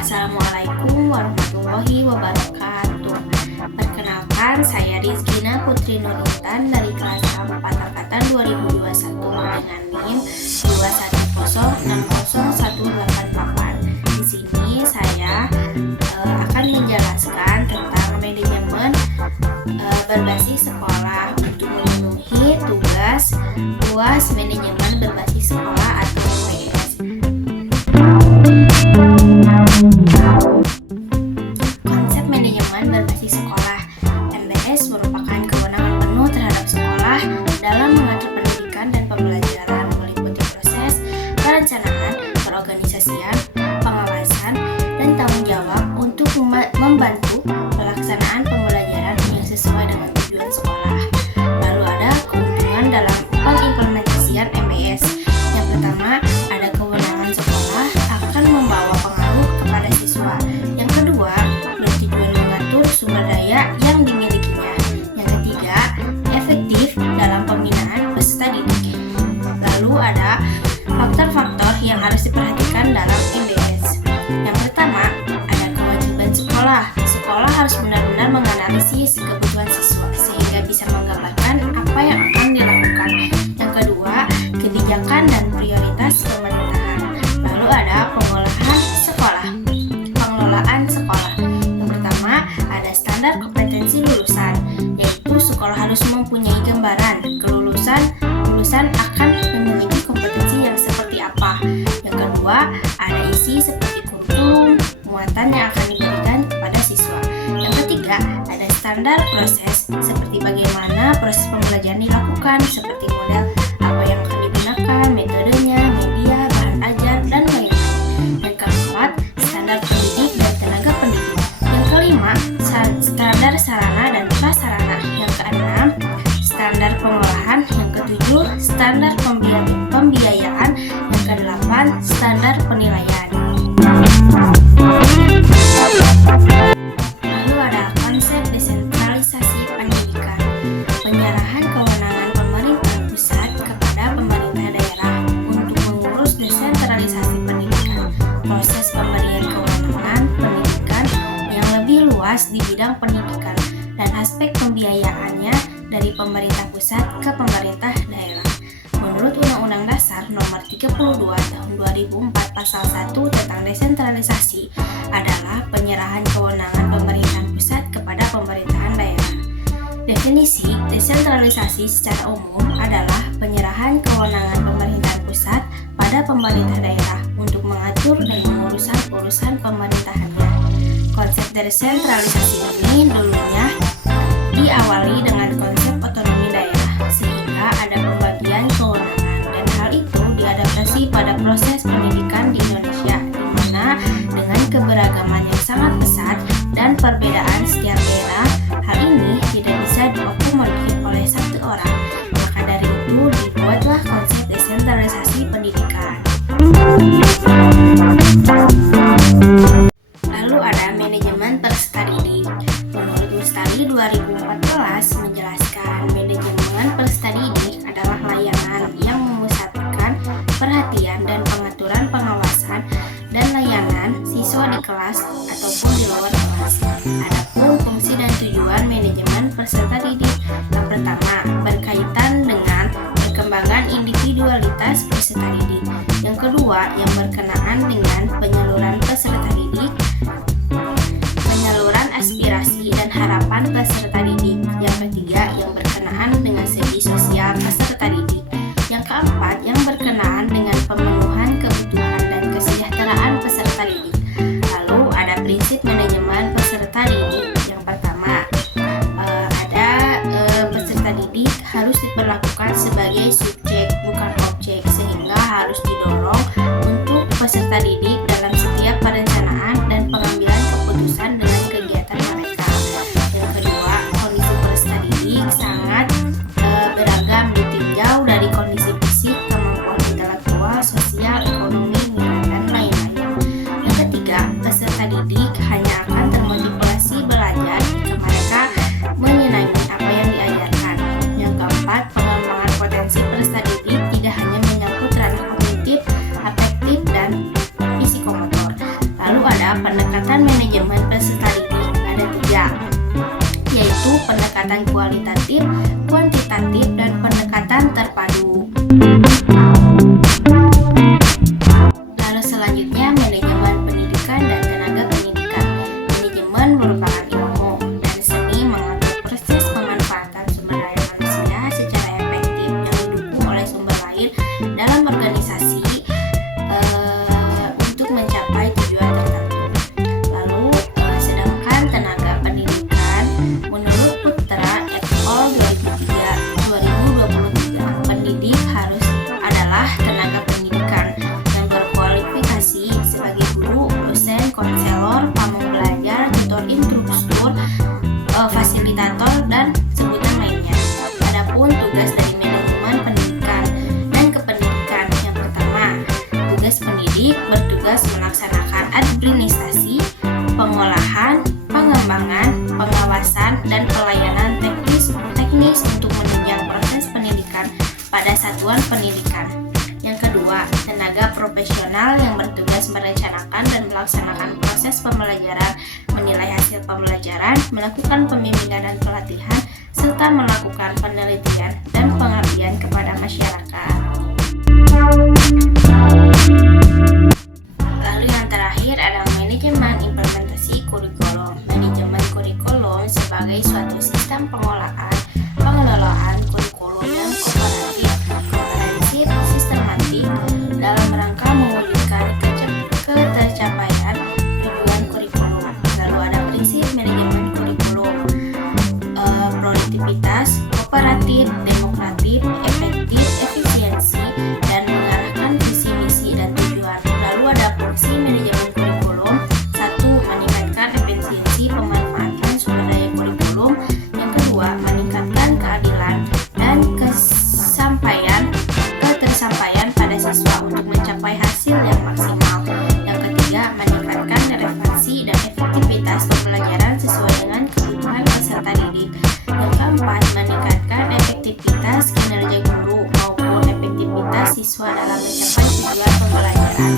Assalamualaikum warahmatullahi wabarakatuh. Perkenalkan, saya Rizkina Putri Nurintan dari kelas 4 angkatan 2021 dengan NIM 210601888. Di sini saya akan menjelaskan tentang manajemen berbasis sekolah untuk memenuhi tugas UAS manajemen berbasis sekolah atau UAS. Konsep manajemen berbasis sekolah (MBS) merupakan kewenangan penuh terhadap sekolah dalam mengatur pendidikan dan pembelajaran, meliputi proses perencanaan, perorganisasian, pengawasan, dan tanggung jawab untuk membantu pelaksanaan pembelajaran yang sesuai dengan tujuan sekolah. Lalu ada keuntungan dalam pengimplementasian MBS. Yang pertama, ada kewenangan sekolah akan membawa pengaruh kepada siswa. Yang kedua, bertujuan mengatur sumber daya yang dimilikinya. Yang ketiga, efektif dalam pembinaan peserta didik. Lalu ada faktor-faktor yang harus diperhatikan dalam MBS. Yang pertama, ada kewajiban sekolah. Sekolah harus benar-benar menganalisis kebutuhan siswa sehingga bisa menggambarkan apa yang akan dilakukan. Yang kedua, kebijakan dan prioritas pemerintahan. Lalu ada pengelolaan sekolah. Yang pertama, ada standar kompetensi lulusan, yaitu sekolah harus mempunyai gambaran lulusan akan memiliki kompetensi yang seperti apa. Yang kedua, ada isi seperti kurikulum, muatan yang akan diberikan kepada siswa. Yang ketiga, ada standar proses seperti bagaimana proses pembelajaran dilakukan, seperti model apa yang akan digunakan, metodenya, media, bahan ajar, dan lain-lain. Yang keempat, standar pendidik dan tenaga pendidik. Yang kelima, standar sarana dan prasarana. Yang keenam, standar pengolahan. Yang ketujuh, standar pembiayaan. Yang kedelapan, standar penilaian. Lalu ada konsep desentralisasi pendidikan. Penyerahan kewenangan pemerintah pusat kepada pemerintah daerah untuk mengurus desentralisasi pendidikan. Proses pemberian kewenangan pendidikan yang lebih luas di bidang pendidikan dan aspek pembiayaannya dari pemerintah pusat ke pemerintah daerah. Menurut Undang-Undang Dasar Nomor 32 Tahun 2004 Pasal 1 tentang desentralisasi adalah penyerahan kewenangan pemerintahan pusat kepada pemerintahan daerah. Definisi desentralisasi secara umum adalah penyerahan kewenangan pemerintahan pusat pada pemerintah daerah untuk mengatur dan mengurus urusan pemerintahannya. Konsep desentralisasi ini dulunya diawali dengan konsep otonomi daerah, sehingga ada pembagian kewenangan, dan hal itu diadaptasi pada proses pendidikan di Indonesia, di mana dengan keberagaman yang sangat besar dan perbedaan setiap daerah, hal ini tidak bisa diakomodir oleh satu orang. Maka dari itu dibuatlah konsep desentralisasi pendidikan. Lalu ada manajemen peserta didik. Menurut Mustari 2014 menjelaskan manajemen peserta didik adalah layanan yang memusatkan perhatian dan pengaturan pengawasan dan layanan siswa di kelas ataupun di luar kelas. Adapun fungsi dan tujuan manajemen peserta didik, yang pertama berkaitan dengan perkembangan individualitas peserta didik. Yang kedua, yang berkenaan dengan penyaluran peserta didik, penyaluran aspirasi dan harapan peserta didik. Yang ketiga, yang berkenaan dengan segi sosial peserta didik. Yang keempat, yang berkenaan dengan pemenuhan kebutuhan dan kesejahteraan peserta didik. Lalu ada prinsip manajemen peserta didik. Yang pertama, peserta didik harus diperlakukan sebagai subjek bukan objek, sehingga harus didorong untuk peserta didik dalam setiap perencanaan dan pengambilan keputusan dengan kegiatan mereka. Yang kedua, kondisi peserta didik sangat beragam, ditinjau dari kondisi fisik, kemampuan intelektual, sosial, ekonomi, minat, dan lain-lain. Yang ketiga, peserta didik hanya akan termotivasi belajar jika mereka menyenangi apa yang diajarkan. Yang keempat, pengembangan potensi peserta didik tidak hanya menyangkut pendekatan kualitatif, kuantitatif, dan pendekatan terpadu. Lalu selanjutnya manajemen pendidikan dan tenaga pendidikan. Manajemen merupakan ilmu dan seni mengatur proses pemanfaatan sumber daya manusia secara efektif yang didukung oleh sumber lain dalam organisasi untuk mencapai tujuan tertentu. Lalu sedangkan tenaga pendidikan menurut Putra et al. 2023, pendidik adalah tenaga pendidikan yang berkualifikasi sebagai guru, dosen, konselor, pamong belajar, tutor instruktur, fasilitator, dan sebutan lainnya. Adapun tugas dari manajemen pendidikan dan kependidikan, yang pertama, tugas pendidik bertugas melaksanakan administrasi, pengolahan, pengembangan, pengawasan, dan pelayanan teknis untuk menunjang proses pendidikan pada satuan pendidikan. Yang kedua, tenaga profesional yang bertugas merencanakan dan melaksanakan proses pembelajaran, menilai hasil pembelajaran, melakukan pembimbingan dan pelatihan, serta melakukan penelitian dan pengabdian kepada masyarakat. Lalu yang terakhir adalah manajemen implementasi kurikulum. Manajemen kurikulum sebagai suatu sistem pengelolaan kurikulum yang kooperatif, komprehensif, sistematik dalam rangka mewujudkan ketercapaian tujuan kurikulum. Lalu ada prinsip manajemen kurikulum: produktivitas, kooperatif, demokratif, efektif, efisiensi, dan mengarahkan visi misi dan tujuan. Lalu ada fungsi manajemen kurikulum: 1. Meningkatkan efisiensi pemanfaatan sumber daya kurikulum. Yang kedua, meningkatkan keadilan dan ketersampaian pada siswa untuk mencapai hasil yang maksimal. Yang ketiga, meningkatkan relevansi dan efektivitas pembelajaran sesuai dengan kebutuhan peserta didik. Yang keempat, meningkatkan efektivitas kinerja guru maupun efektivitas siswa dalam mencapai tujuan pembelajaran.